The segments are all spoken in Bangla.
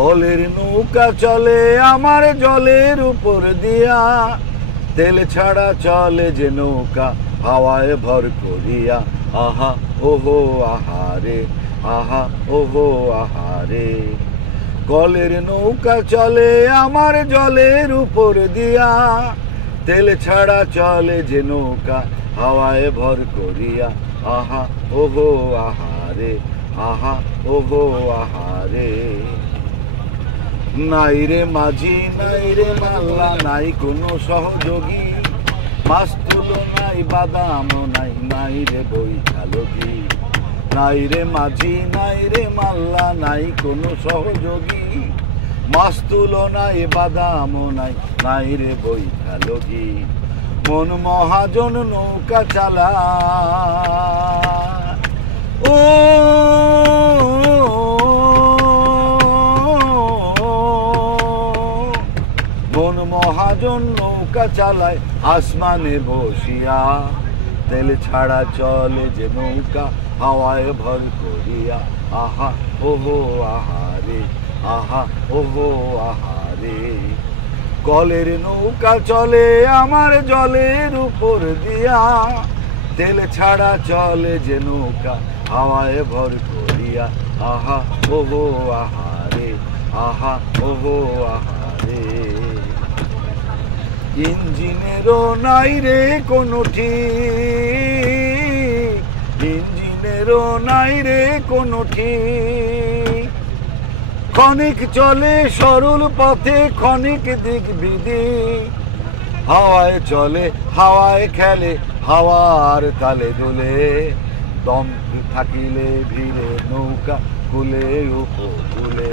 কলের নৌকা চলে আমার জলের উপর দিয়া, তেল ছাড়া চলে যে নৌকা হাওয়ায় ভর করিয়া। আহা ওহো আহারে, আহা ওহো আহারে। কলের নৌকা চলে আমার জলের উপর দিয়া, তেল ছাড়া চলে যে নৌকা হাওয়ায় ভর করিয়া। আহা ওহো আহারে, আহা ওহো আহারে। নাই রে মাঝি নাই রে মাল্লা নাই কোনো সহযোগী, মাছ তুলো নাই বাদামও নাই, নাই রে বৈঠালগি। নাই রে মাঝি নাই রে মাল্লা নাই কোনো সহযোগী, মাছ তুলো নাই বাদামও নাই, নাই রে বৈঠালগি। মন মহাজন নৌকা চালা, ও মন মহাজন নৌকা চালায় আসমানে বসিয়া, তেল ছাড়া চলে যে নৌকা হাওয়ায় ভর করিয়া। আহা ওহো আহারে, আহা ওহো আহারে। কলের নৌকা চলে আমার জলের উপর দিয়া, তেল ছাড়া চলে যে নৌকা হাওয়ায় ভর করিয়া। আহা ওহো আহারে, আহা ওহো আহারে। ইঞ্জিনেরও নাই রে কোনো ঠিক, ইঞ্জিনেরও নাই রে কোনো ঠিক, ক্ষণিক চলে সরল পথে ক্ষণিক দিক বিধি। হাওয়ায় চলে হাওয়ায় খেলে হাওয়ার তালে দোলে, দম থাকিলে ভিড়ে নৌকা কুলে উপকূলে।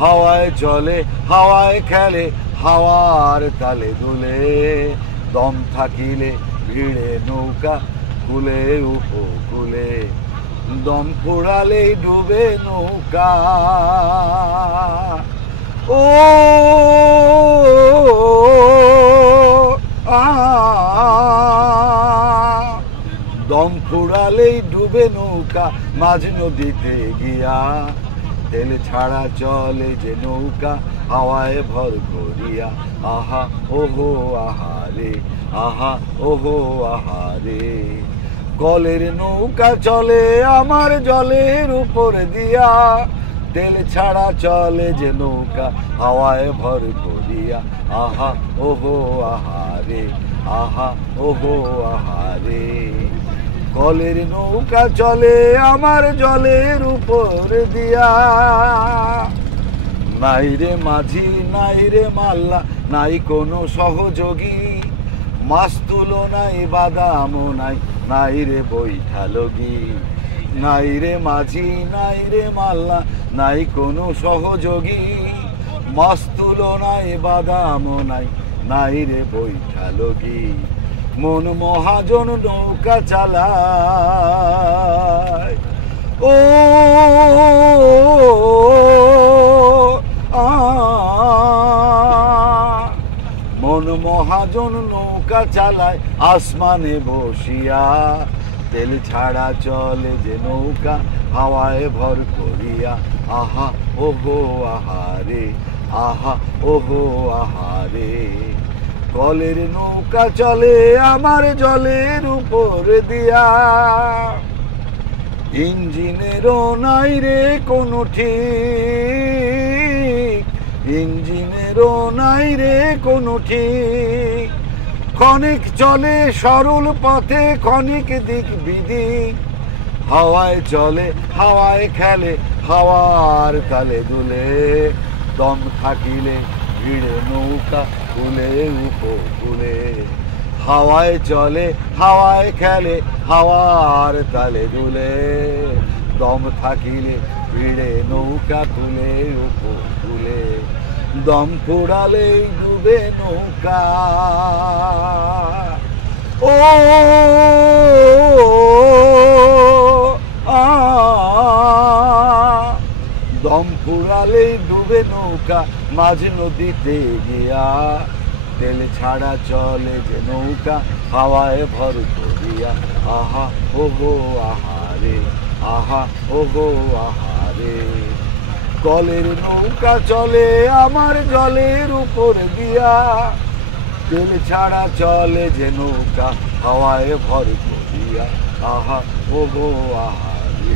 হাওয়ায় চলে হাওয়ায় খেলে হাওয়ার তালে দোলে, দম থাকিলে ভিড়ে নৌকা কুলে উপকূলে। দম ফুরালেই ডুবে নৌকা, ও দম ফুরালেই ডুবে নৌকা মাঝ নদীতে গিয়া, তেল ছাড়া চলে যে নৌকা হাওয়ায় ভর করিয়া। আহা ওহো আহারে, আহা ওহো আহারে। কলের নৌকা চলে আমার জলের উপর দিয়া, তেল ছাড়া চলে যে নৌকা হাওয়ায় ভর করিয়া। আহা ওহো আহারে, আহা ওহো আহারে। কলের নৌকা চলে আমার জলের উপর দিয়া, নাই রে মাঝি নাই রে মাল্লা নাই কোনো সহযোগী, মাছ তুলো নাই বাদামও নাই, নাই রে বৈঠালগি। নাই রে মাঝি নাই রে মাল্লা নাই কোনো সহযোগী, মাছ তুলো নাই বাদামও নাই, নাই রে বৈঠালগি। মন মহাজন নৌকা চালায়, ও মন মহাজন নৌকা চালায় আসমানে বসিয়া, তেল ছাড়া চলে যে নৌকা হাওয়ায় ভর করিয়া। আহা ওহো আহারে, আহা ওহো আহারে। কলের নৌকা চলে আমার জলের উপর দিয়া, ইঞ্জিনেরও নাই রে কোনো ঠিক, ইঞ্জিনেরও নাই রে কোনো ঠিক, ক্ষণিক চলে সরল পথে ক্ষণিক দিক বিধি। হাওয়ায় চলে হাওয়ায় খেলে হাওয়ার তালে দুলে, দম থাকিলে ভিড়ে নৌকা কুলে উপকূলে। হাওয়ায় চলে হাওয়ায় খেলে হাওয়ার তালে দুলে, দম থাকিলে ভিড়ে নৌকা কুলে উপকূলে। দম ফুরালেই ডুবে নৌকা, ও দম ফুরালেই ডুবে নৌকা মাঝ নদীতে গিয়া, তেল ছাড়া চলে যে নৌকা হাওয়ায় ভর করিয়া। আহা ওহো আহারে, আহা ওহো আহারে। কলের নৌকা চলে আমার জলের উপর দিয়া, তেল ছাড়া চলে যে নৌকা হাওয়ায় ভর করিয়া। আহা ও গো আহারে,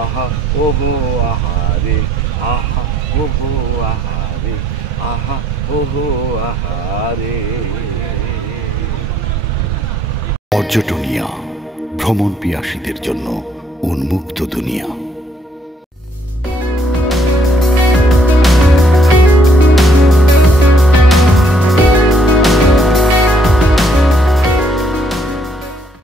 আহা ও গো আহারে, আহা ও গো আহারে, আহা ও গো আহারে। পর্যটনিয়া, ভ্রমণ পিয়াসীদের জন্য উন্মুক্ত দুনিয়া।